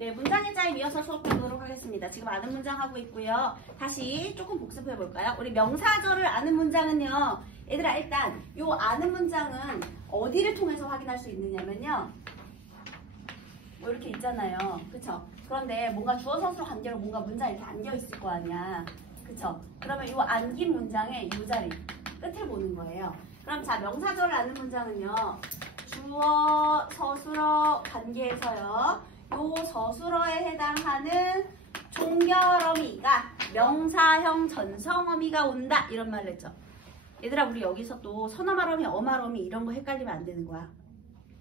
네, 문장의 짜임 이어서 수업해보도록 하겠습니다. 지금 아는 문장 하고 있고요. 다시 조금 복습해볼까요? 우리 명사절을 아는 문장은요. 얘들아 일단 요 아는 문장은 어디를 통해서 확인할 수 있느냐면요. 뭐 이렇게 있잖아요. 그쵸? 그런데 뭔가 주어 서술어 관계로 뭔가 문장이 이렇게 안겨 있을 거 아니야. 그쵸? 그러면 요 안긴 문장의 요 자리 끝을 보는 거예요. 그럼 자, 명사절을 아는 문장은요. 주어 서술어 관계에서요. 요 서술어에 해당하는 종결어미가 명사형 전성어미가 온다 이런 말을 했죠. 얘들아 우리 여기서 또 선어말어미, 어말어미 이런 거 헷갈리면 안 되는 거야.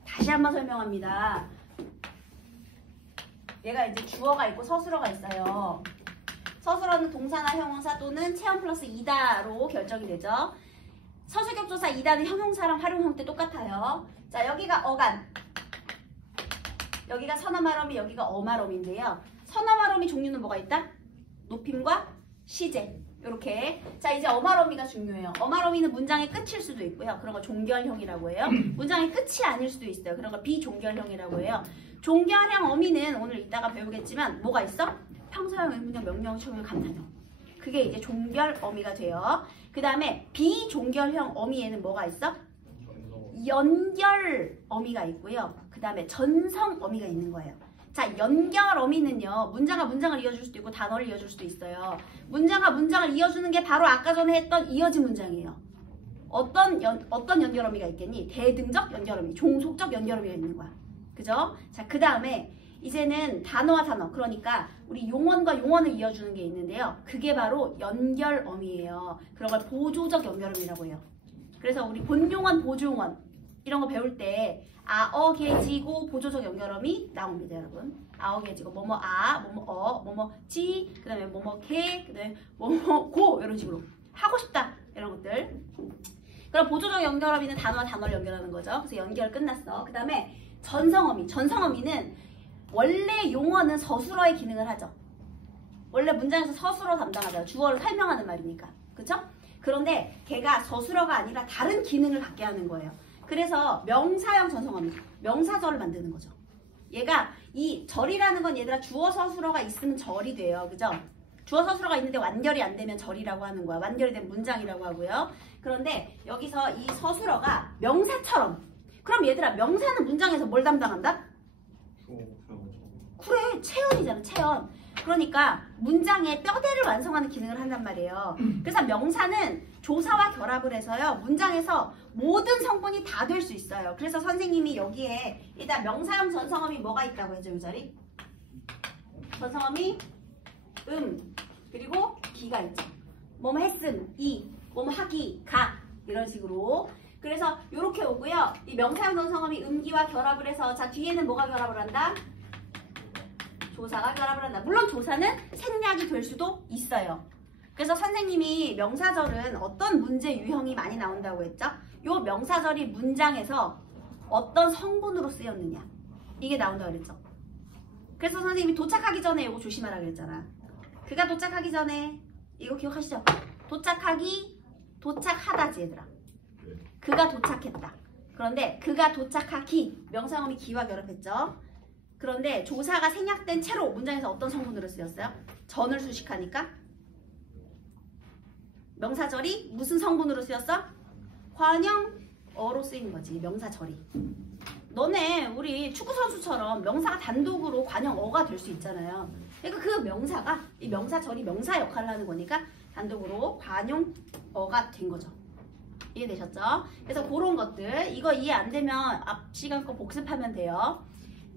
다시 한번 설명합니다. 얘가 이제 주어가 있고 서술어가 있어요. 서술어는 동사나 형용사 또는 체험 플러스 이다로 결정이 되죠. 서술격조사 이다는 형용사랑 활용 형태 똑같아요. 자, 여기가 어간, 여기가 선어말어미, 여기가 어말어미인데요. 선어말어미 종류는 뭐가 있다? 높임과 시제. 이렇게. 자, 이제 어말어미가 중요해요. 어말어미는 문장의 끝일 수도 있고요. 그런 거 종결형이라고 해요. 문장의 끝이 아닐 수도 있어요. 그런 거 비종결형이라고 해요. 종결형 어미는 오늘 이따가 배우겠지만 뭐가 있어? 평사형, 의문형, 명령, 청용, 감탄형. 그게 이제 종결 어미가 돼요. 그 다음에 비종결형 어미에는 뭐가 있어? 연결 어미가 있고요. 그 다음에 전성 어미가 있는 거예요. 자, 연결 어미는요. 문장과 문장을 이어줄 수도 있고 단어를 이어줄 수도 있어요. 문장과 문장을 이어주는 게 바로 아까 전에 했던 이어진 문장이에요. 어떤 연결 어미가 있겠니? 대등적 연결 어미, 종속적 연결 어미가 있는 거야. 그죠? 자, 그 다음에 이제는 단어와 단어, 그러니까 우리 용언과 용언을 이어주는 게 있는데요. 그게 바로 연결 어미예요. 그런 걸 보조적 연결 어미라고 해요. 그래서 우리 본용언, 보조용언 이런 거 배울 때 아어, 개, 지고 보조적 연결어미 나옵니다, 여러분. 아어, 개, 지고 뭐뭐 아, 뭐뭐 어, 뭐뭐 지, 그 다음에 뭐뭐 개, 그 다음에 뭐뭐 고 이런 식으로 하고 싶다 이런 것들. 그럼 보조적 연결어미는 단어와 단어를 연결하는 거죠. 그래서 연결 끝났어. 그 다음에 전성어미. 전성어미는 원래 용어는 서술어의 기능을 하죠. 원래 문장에서 서술어 담당하잖아요. 주어를 설명하는 말이니까. 그쵸? 그런데 걔가 서술어가 아니라 다른 기능을 갖게 하는 거예요. 그래서 명사형 전성어미, 명사절을 만드는 거죠. 얘가 이 절이라는 건 얘들아 주어 서술어가 있으면 절이 돼요. 그죠? 주어 서술어가 있는데 완결이 안 되면 절이라고 하는 거야. 완결이 된 문장이라고 하고요. 그런데 여기서 이 서술어가 명사처럼. 그럼 얘들아 명사는 문장에서 뭘 담당한다? 그래, 체언이잖아, 체언. 그러니까 문장의 뼈대를 완성하는 기능을 한단 말이에요. 그래서 명사는 조사와 결합을 해서요. 문장에서 모든 성분이 다 될 수 있어요. 그래서 선생님이 여기에 일단 명사형 전성어미 뭐가 있다고 했죠, 이 자리? 전성어미 그리고 기가 있죠. 뭐뭐 했음, 이, 뭐뭐 하기, 가 이런 식으로. 그래서 이렇게 오고요. 이 명사형 전성어미 기와 결합을 해서 자 뒤에는 뭐가 결합을 한다? 조사가 결합을 한다. 물론 조사는 생략이 될 수도 있어요. 그래서 선생님이 명사절은 어떤 문제 유형이 많이 나온다고 했죠? 요 명사절이 문장에서 어떤 성분으로 쓰였느냐 이게 나온다고 그랬죠. 그래서 선생님이 도착하기 전에 이거 조심하라 그랬잖아. 그가 도착하기 전에 이거 기억하시죠? 도착하다지 얘들아. 그가 도착했다. 그런데 그가 도착하기 명사어미 기와 결합했죠. 그런데 조사가 생략된 채로 문장에서 어떤 성분으로 쓰였어요? 전을 수식하니까 명사절이 무슨 성분으로 쓰였어? 관형어로 쓰이는 거지, 명사절이. 너네 우리 축구선수처럼 명사가 단독으로 관형어가 될 수 있잖아요. 그러니까 그 명사가, 이 명사절이 명사 역할을 하는 거니까 단독으로 관용어가 된 거죠. 이해되셨죠? 그래서 그런 것들, 이거 이해 안 되면 앞 시간 거 복습하면 돼요.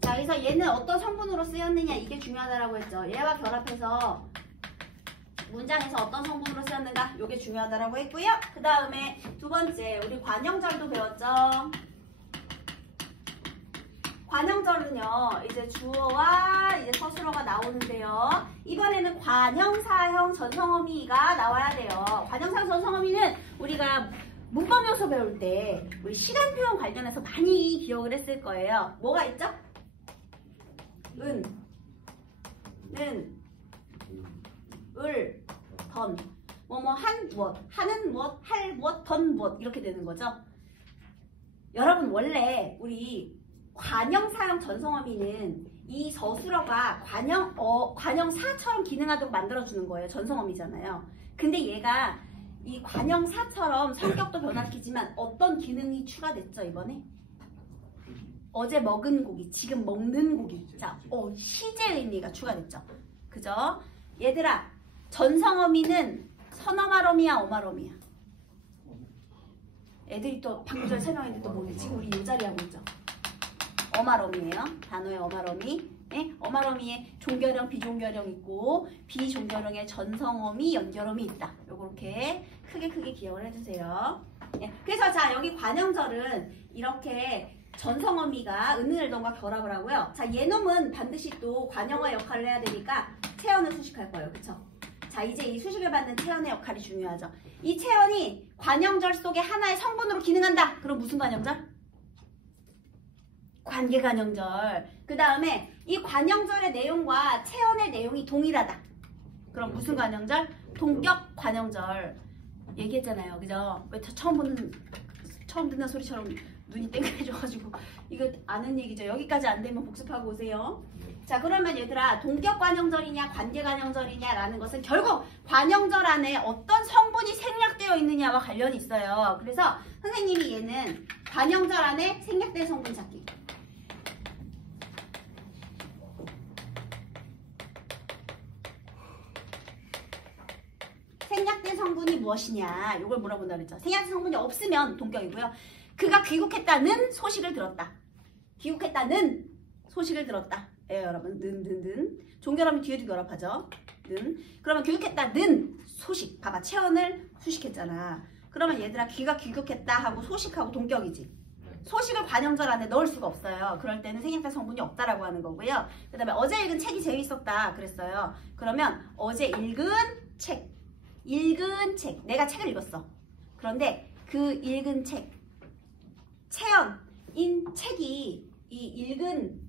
자, 그래서 얘는 어떤 성분으로 쓰였느냐 이게 중요하다라고 했죠. 얘와 결합해서 문장에서 어떤 성분으로 쓰였는가 이게 중요하다라고 했고요. 그 다음에 두 번째 우리 관형절도 배웠죠. 관형절은요 이제 주어와 이제 서술어가 나오는데요. 이번에는 관형사형 전성어미가 나와야 돼요. 관형사형 전성어미는 우리가 문법 요소 배울 때 우리 시간 표현 관련해서 많이 기억을 했을 거예요. 뭐가 있죠? 은, 을, 던, 뭐뭐 한 무엇, 하는 무엇, 할 무엇, 던 무엇 이렇게 되는 거죠. 여러분 원래 우리 관형사형 전성어미는 이 서술어가 관형사처럼 기능하도록 만들어주는 거예요. 전성어미잖아요. 근데 얘가 이 관형사처럼 성격도 변화시키지만 어떤 기능이 추가됐죠, 이번에? 어제 먹은 고기, 지금 먹는 고기. 자, 시제 의미가 추가됐죠. 그죠? 얘들아, 전성어미는 선어말어미야, 어말어미야? 애들이 또 방금 전에 설명했는데 또 뭐지? 지금 우리 이 자리 하고 있죠. 어말어미예요. 단어의 어말어미. 네? 어말어미에 종결형, 비종결형 있고 비종결형에 전성어미, 연결어미 있다. 요렇게 크게 기억을 해주세요. 네. 그래서 자, 여기 관형절은 이렇게 전성어미가 은은을동과 결합을 하고요. 자, 얘놈은 반드시 또 관형어 역할을 해야 되니까 체언을 수식할 거예요. 그쵸? 자, 이제 이 수식을 받는 체언의 역할이 중요하죠. 이 체언이 관형절 속의 하나의 성분으로 기능한다. 그럼 무슨 관형절? 관계관형절. 그 다음에 이 관형절의 내용과 체언의 내용이 동일하다. 그럼 무슨 관형절? 동격관형절. 얘기했잖아요. 그죠? 왜 처음 듣는 소리처럼 눈이 땡그해져가지고 이거 아는 얘기죠. 여기까지 안 되면 복습하고 오세요. 자, 그러면 얘들아, 동격관형절이냐 관계관형절이냐라는 것은 결국 관형절 안에 어떤 성분이 생략되어 있느냐와 관련이 있어요. 그래서 선생님이 얘는 관형절 안에 생략된 성분 찾기. 생략된 성분이 무엇이냐, 이걸 물어본다 그랬죠. 생략된 성분이 없으면 동격이고요. 그가 귀국했다는 소식을 들었다. 귀국했다는 소식을 들었다. 예, 여러분, 는. 종결하면 뒤에도 결합하죠. 는. 그러면 귀국했다는 소식. 봐봐, 체언을 수식했잖아. 그러면 얘들아, 귀가 귀국했다 하고 소식하고 동격이지. 소식을 관형절 안에 넣을 수가 없어요. 그럴 때는 생략된 성분이 없다라고 하는 거고요. 그 다음에 어제 읽은 책이 재밌었다 그랬어요. 그러면 어제 읽은 책. 내가 책을 읽었어. 그런데 그 읽은 책, 체언인 책이 이 읽은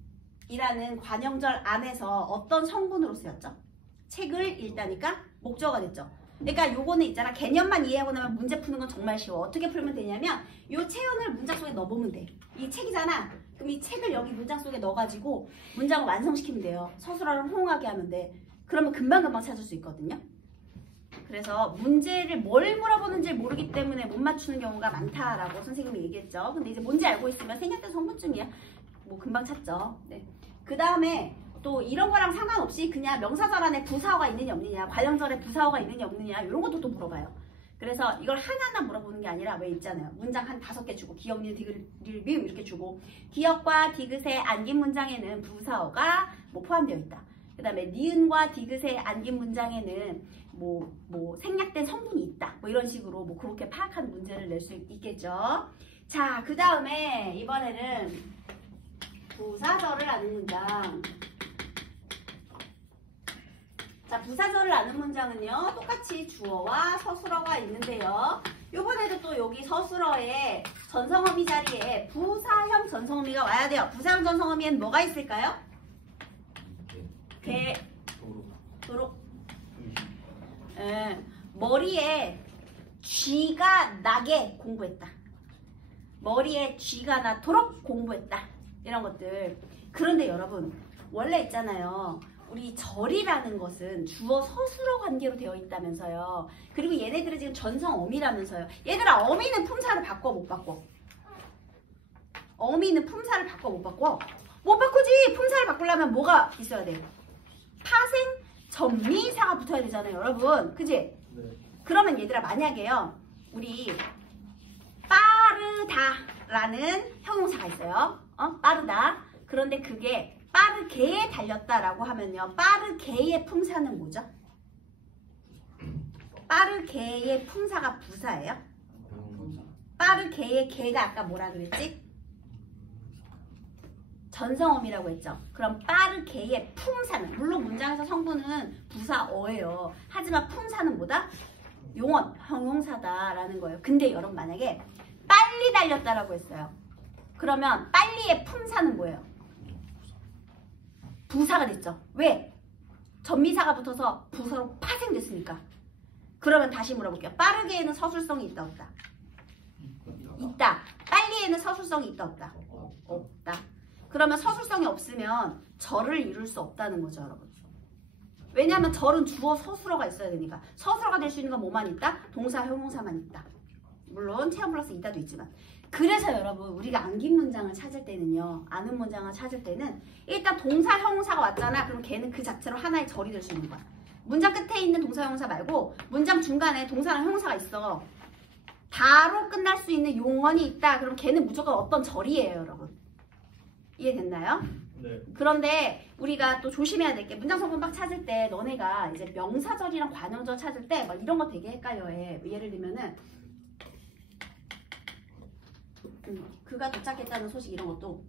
이라는 관형절 안에서 어떤 성분으로 쓰였죠? 책을 읽다니까 목적어가 됐죠. 그러니까 요거는 있잖아, 개념만 이해하고 나면 문제 푸는 건 정말 쉬워. 어떻게 풀면 되냐면 요 체언을 문장 속에 넣어보면 돼. 이 책이잖아. 그럼 이 책을 여기 문장 속에 넣어가지고 문장을 완성시키면 돼요. 서술어를 호응하게 하면 돼. 그러면 금방금방 찾을 수 있거든요. 그래서 문제를 뭘 물어보는지 모르기 때문에 못 맞추는 경우가 많다라고 선생님이 얘기했죠. 근데 이제 뭔지 알고 있으면 생략된 성분쯤이야. 뭐 금방 찾죠. 네. 그 다음에 또 이런 거랑 상관없이 그냥 명사절 안에 부사어가 있느냐 없느냐, 관형절에 부사어가 있느냐 없느냐, 이런 것도 또 물어봐요. 그래서 이걸 하나하나 물어보는 게 아니라 왜 있잖아요. 문장 한 5개 주고 기역, 니은, 디귿, 미음 이렇게 주고 기역과 디귿에 안긴 문장에는 부사어가 뭐 포함되어 있다. 그 다음에 니은과 디귿에 안긴 문장에는 뭐 생략된 성분이 있다. 뭐 이런 식으로 뭐 그렇게 파악한 문제를 낼 수 있겠죠. 자, 그 다음에 이번에는 부사절을 아는 문장. 자, 부사절을 아는 문장은요, 똑같이 주어와 서술어가 있는데요. 요번에도 또 여기 서술어에 전성어미 자리에 부사형 전성어미가 와야 돼요. 부사형 전성어미엔 뭐가 있을까요? 개, 도로. 머리에 쥐가 나게 공부했다. 머리에 쥐가 나도록 공부했다. 이런 것들. 그런데 여러분, 원래 있잖아요. 우리 절이라는 것은 주어 서술어 관계로 되어 있다면서요. 그리고 얘네들은 지금 전성어미라면서요. 얘들아, 어미는 품사를 바꿔 못 바꿔? 어미는 품사를 바꿔 못 바꿔? 못 바꾸지. 품사를 바꾸려면 뭐가 있어야 돼요? 파생, 전미사가 붙어야 되잖아요, 여러분. 그지? 네. 그러면 얘들아, 만약에요, 우리 빠르다라는 형용사가 있어요. 빠르다. 그런데 그게 빠르게에 달렸다라고 하면요, 빠르게의 품사는 뭐죠? 빠르게의 품사가 부사예요? 빠르게의 게가 아까 뭐라 그랬지? 전성어미라고 했죠. 그럼 빠르게의 품사는, 물론 문장에서 성분은 부사어예요. 하지만 품사는 뭐다? 용언, 형용사다라는 거예요. 근데 여러분, 만약에 빨리 달렸다라고 했어요. 그러면 빨리의 품사는 뭐예요? 부사가 됐죠. 왜? 전미사가 붙어서 부사로 파생됐으니까. 그러면 다시 물어볼게요. 빠르게에는 서술성이 있다 없다? 있다. 빨리에는 서술성이 있다 없다? 없다. 그러면 서술성이 없으면 절을 이룰 수 없다는 거죠, 여러분. 왜냐하면 절은 주어 서술어가 있어야 되니까. 서술어가 될 수 있는 건 뭐만 있다? 동사, 형용사만 있다. 물론 체험 플러스 이다도 있지만. 그래서 여러분 우리가 암긴 문장을 찾을 때는요. 아는 문장을 찾을 때는 일단 동사, 형용사가 왔잖아. 그럼 걔는 그 자체로 하나의 절이 될 수 있는 거야. 문장 끝에 있는 동사, 형용사 말고 문장 중간에 동사랑 형용사가 있어. 바로 끝날 수 있는 용언이 있다. 그럼 걔는 무조건 어떤 절이에요, 여러분. 이해됐나요? 네. 그런데 우리가 또 조심해야 될 게 문장 성분박 찾을 때 너네가 이제 명사절이랑 관형절 찾을 때 막 이런 거 되게 헷갈려 해. 예를 들면은 그가 도착했다는 소식 이런 것도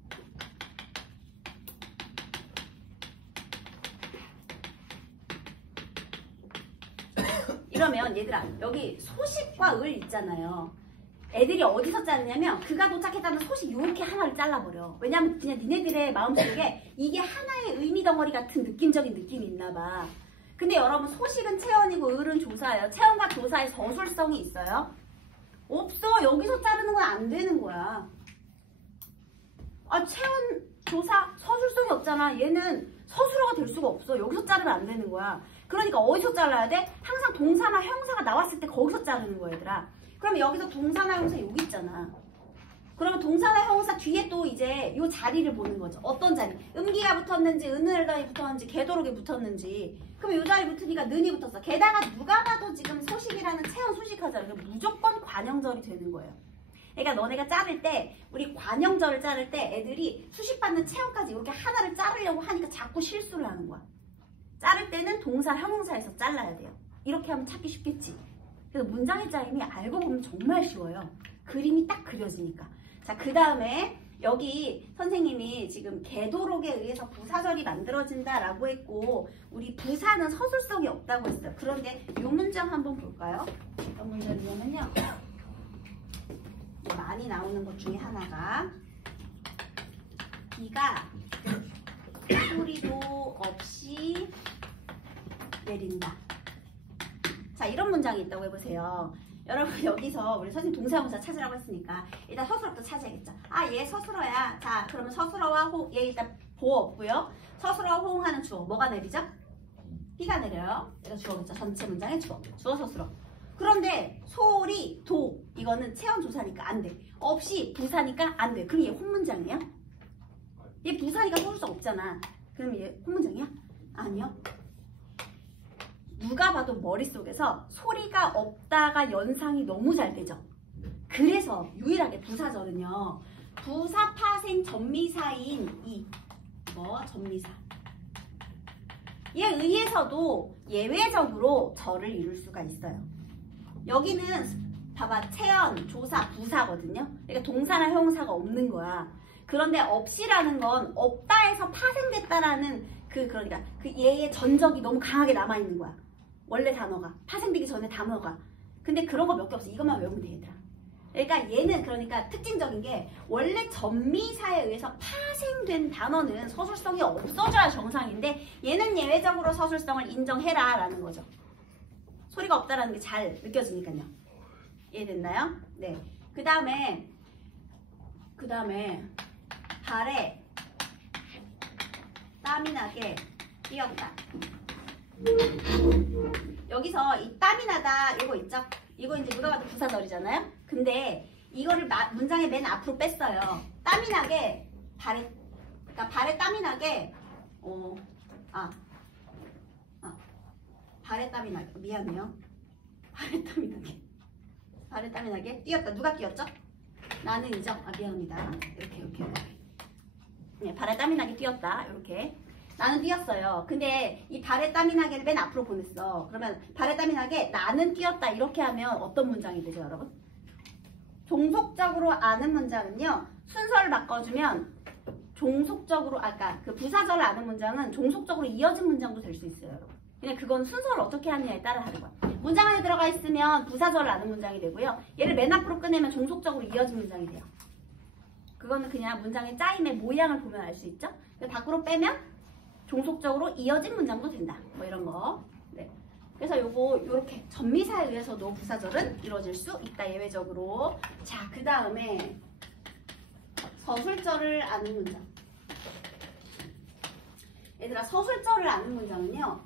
이러면 얘들아 여기 소식과 을 있잖아요. 애들이 어디서 자르냐면 그가 도착했다는 소식 이렇게 하나를 잘라버려. 왜냐면 그냥 니네들의 마음속에 이게 하나의 의미 덩어리 같은 느낌적인 느낌이 있나 봐. 근데 여러분 소식은 체언이고 을은 조사예요. 체언과 조사의 서술성이 있어요? 없어. 여기서 자르는 건 안 되는 거야. 아 체언, 조사, 서술성이 없잖아. 얘는 서술어가 될 수가 없어. 여기서 자르면 안 되는 거야. 그러니까 어디서 잘라야 돼? 항상 동사나 형사가 나왔을 때 거기서 자르는 거야, 얘들아. 그러면 여기서 동사나 형사 여기 있잖아. 그러면 동사나 형사 뒤에 또 이제 요 자리를 보는 거죠. 어떤 자리? 음기가 붙었는지, 은을단이 붙었는지, 개도록이 붙었는지. 그럼 요 자리 붙으니까 는이 붙었어. 게다가 누가 봐도 지금 소식이라는 체언 수식하잖아. 그러니까 무조건 관형절이 되는 거예요. 그러니까 너네가 자를 때, 우리 관형절을 자를 때 애들이 수식받는 체언까지 이렇게 하나를 자르려고 하니까 자꾸 실수를 하는 거야. 자를 때는 동사, 형용사에서 잘라야 돼요. 이렇게 하면 찾기 쉽겠지. 그래서 문장의 짜임이 알고 보면 정말 쉬워요. 그림이 딱 그려지니까. 자, 그 다음에 여기 선생님이 지금 개도록에 의해서 부사절이 만들어진다라고 했고 우리 부사는 서술성이 없다고 했어요. 그런데 이 문장 한번 볼까요? 어떤 문장이냐면요. 많이 나오는 것 중에 하나가 비가 소리도 없이 내린다. 자, 이런 문장이 있다고 해보세요. 여러분 여기서 우리 선생님 동사형사 찾으라고 했으니까 일단 서술어부터 찾아야겠죠. 아, 얘 서술어야. 자, 그러면 서술어와 얘 일단 보어 없고요. 서술어와 호응하는 주어 뭐가 내리죠? 비가 내려요. 얘가 주어겠죠. 전체 문장의 주어. 주어 서술어. 그런데 소리, 도 이거는 체언 조사니까 안 돼. 없이 부사니까 안 돼. 그럼 얘 혼문장이야? 얘 부사니까 서술성 없잖아. 그럼 얘 혼문장이야? 아니요. 누가 봐도 머릿속에서 소리가 없다가 연상이 너무 잘 되죠. 그래서 유일하게 부사절은요. 부사, 파생, 전미사인 이 전미사 얘에 의해서도 예외적으로 절을 이룰 수가 있어요. 여기는 봐봐. 체언, 조사, 부사거든요. 그러니까 동사나 형용사가 없는 거야. 그런데 없이라는 건 없다에서 파생됐다라는 그러니까 그 얘의 전적이 너무 강하게 남아있는 거야. 원래 단어가 파생되기 전에 단어가. 근데 그런 거 몇 개 없어. 이것만 외우면 돼, 얘들아. 그러니까 얘는 그러니까 특징적인 게 원래 전미사에 의해서 파생된 단어는 서술성이 없어져야 정상인데 얘는 예외적으로 서술성을 인정해라 라는 거죠. 소리가 없다라는 게 잘 느껴지니까요. 이해됐나요? 네. 그 다음에 발에 땀이 나게 뛰었다. 여기서 이 땀이 나다 이거 있죠? 이거 이제 누가 봐도 부사절이잖아요? 근데 이거를 문장의 맨 앞으로 뺐어요. 땀이 나게 그러니까 발에 땀이 나게 발에 땀이 나게 미안해요. 발에 땀이 나게 뛰었다. 누가 뛰었죠? 나는이죠. 미안합니다. 이렇게. 네, 발에 땀이 나게 뛰었다. 이렇게. 나는 뛰었어요. 근데 이 발에 땀이 나게를 맨 앞으로 보냈어. 그러면 발에 땀이 나게 나는 뛰었다. 이렇게 하면 어떤 문장이 되죠, 여러분? 종속적으로 아는 문장은요. 순서를 바꿔주면 종속적으로 아까 그 부사절을 아는 문장은 종속적으로 이어진 문장도 될 수 있어요, 여러분. 그냥 그건 순서를 어떻게 하느냐에 따라 다른 거야. 문장 안에 들어가 있으면 부사절을 아는 문장이 되고요. 얘를 맨 앞으로 꺼내면 종속적으로 이어진 문장이 돼요. 그거는 그냥 문장의 짜임의 모양을 보면 알 수 있죠. 밖으로 빼면 종속적으로 이어진 문장도 된다. 뭐 이런 거. 네. 그래서 요렇게 전미사에 의해서도 부사절은 이루어질 수 있다. 예외적으로. 자, 그 다음에 서술절을 아는 문장. 얘들아, 서술절을 아는 문장은요,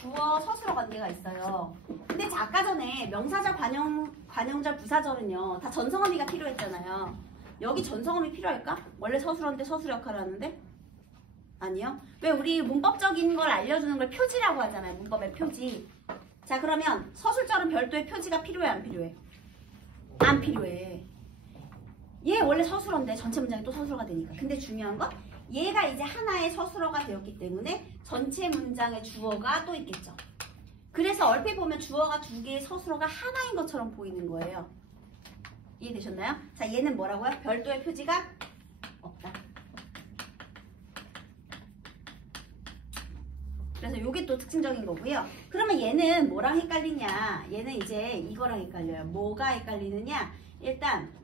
주어, 서술어 관계가 있어요. 근데 아까 전에 명사절, 관용절, 부사절은요, 다 전성어미가 필요했잖아요. 여기 전성어미 필요할까? 원래 서술어인데 서술 역할을 하는데? 아니요. 왜 우리 문법적인 걸 알려주는 걸 표지라고 하잖아요. 문법의 표지. 자, 그러면 서술절은 별도의 표지가 필요해, 안 필요해? 안 필요해. 얘 원래 서술어인데 전체 문장이 또 서술어가 되니까. 근데 중요한 건 얘가 이제 하나의 서술어가 되었기 때문에 전체 문장의 주어가 또 있겠죠. 그래서 얼핏 보면 주어가 두 개의 서술어가 하나인 것처럼 보이는 거예요. 이해되셨나요? 자, 얘는 뭐라고요? 별도의 표지가 없다. 그래서 이게 또 특징적인 거고요. 그러면 얘는 뭐랑 헷갈리냐? 얘는 이제 이거랑 헷갈려요. 뭐가 헷갈리느냐? 일단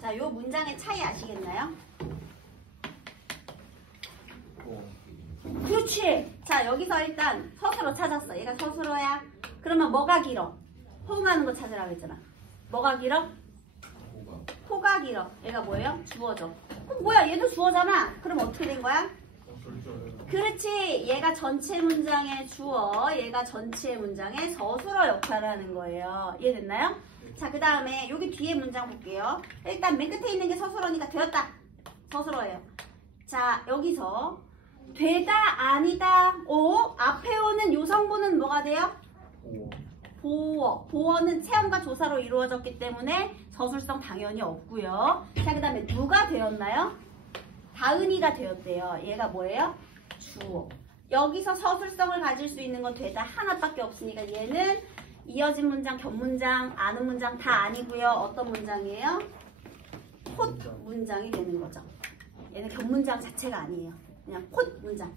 자, 요 문장의 차이 아시겠나요? 그렇지. 자, 여기서 일단 서술어 찾았어. 얘가 서술어야. 그러면 뭐가 길어? 호응하는 거 찾으라고 했잖아. 뭐가 길어? 호가 길어. 얘가 뭐예요? 주어죠. 그럼 뭐야? 얘도 주어잖아. 그럼 어떻게 된 거야? 그렇지. 얘가 전체 문장의 주어, 얘가 전체 문장의 서술어 역할을 하는 거예요. 이해됐나요? 자, 그 다음에 여기 뒤에 문장 볼게요. 일단 맨 끝에 있는 게 서술어니까 되었다. 서술어예요. 자, 여기서 되다, 아니다, 앞에 오는 요성분은 뭐가 돼요? 보어. 보어는 체험과 조사로 이루어졌기 때문에 서술성 당연히 없고요. 자, 그 다음에 누가 되었나요? 다은이가 되었대요. 얘가 뭐예요? 주어. 여기서 서술성을 가질 수 있는 건 되다 하나밖에 없으니까 얘는 이어진 문장, 겹문장, 아는 문장 다 아니고요. 어떤 문장이에요? 콧 문장이 되는 거죠. 얘는 겹문장 자체가 아니에요. 그냥 콧 문장.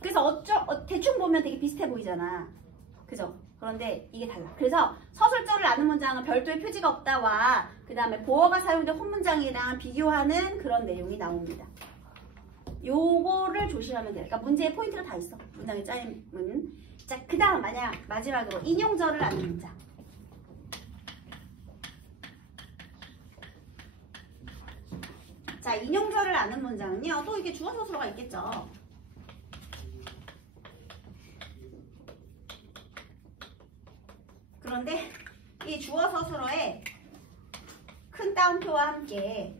그래서 대충 보면 되게 비슷해 보이잖아. 그죠? 그런데 이게 달라. 그래서 서술절을 아는 문장은 별도의 표지가 없다와 그 다음에 보어가 사용된 헛문장이랑 비교하는 그런 내용이 나옵니다. 요거를 조심하면 돼요. 그러니까 문제의 포인트가 다 있어. 문장의 짜임은. 자, 그 다음 마지막으로 인용절을 아는 문장. 자, 인용절을 아는 문장은요. 또 이게 주어 서술어가 있겠죠. 그런데 이 주어 서술어에 큰 따옴표와 함께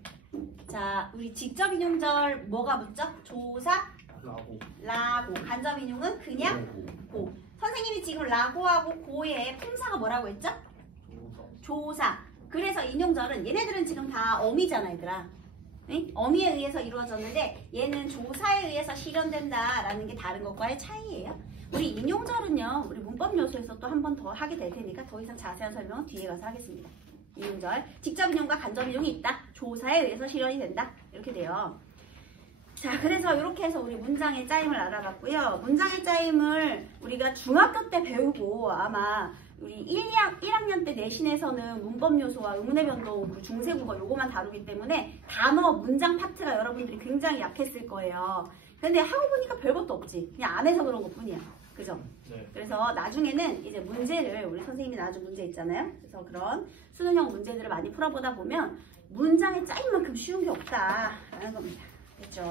자, 우리 직접 인용절 뭐가 붙죠? 조사, 라고. 간접 인용은 그냥 고. 선생님이 지금 라고하고 고의 품사가 뭐라고 했죠? 조사. 그래서 인용절은 얘네들은 지금 다 어미잖아, 얘들아. 네? 어미에 의해서 이루어졌는데 얘는 조사에 의해서 실현된다라는 게 다른 것과의 차이예요. 우리 인용절은요, 우리 문법 요소에서 또 한 번 더 하게 될 테니까 더 이상 자세한 설명은 뒤에 가서 하겠습니다. 인용절, 직접 인용과 간접 인용이 있다. 조사에 의해서 실현이 된다. 이렇게 돼요. 자, 그래서 이렇게 해서 우리 문장의 짜임을 알아봤고요. 문장의 짜임을 우리가 중학교 때 배우고 아마 우리 1학년 때 내신에서는 문법 요소와 의문의 변동, 그리고 중세국어 요거만 다루기 때문에 단어, 문장 파트가 여러분들이 굉장히 약했을 거예요. 근데 하고 보니까 별것도 없지. 그냥 안 해서 그런 것 뿐이야. 그죠? 네. 그래서 나중에는 이제 문제를 우리 선생님이 나눠준 문제 있잖아요. 그래서 그런 수능형 문제들을 많이 풀어보다 보면 문장의 짜임만큼 쉬운 게 없다라는 겁니다. 됐죠?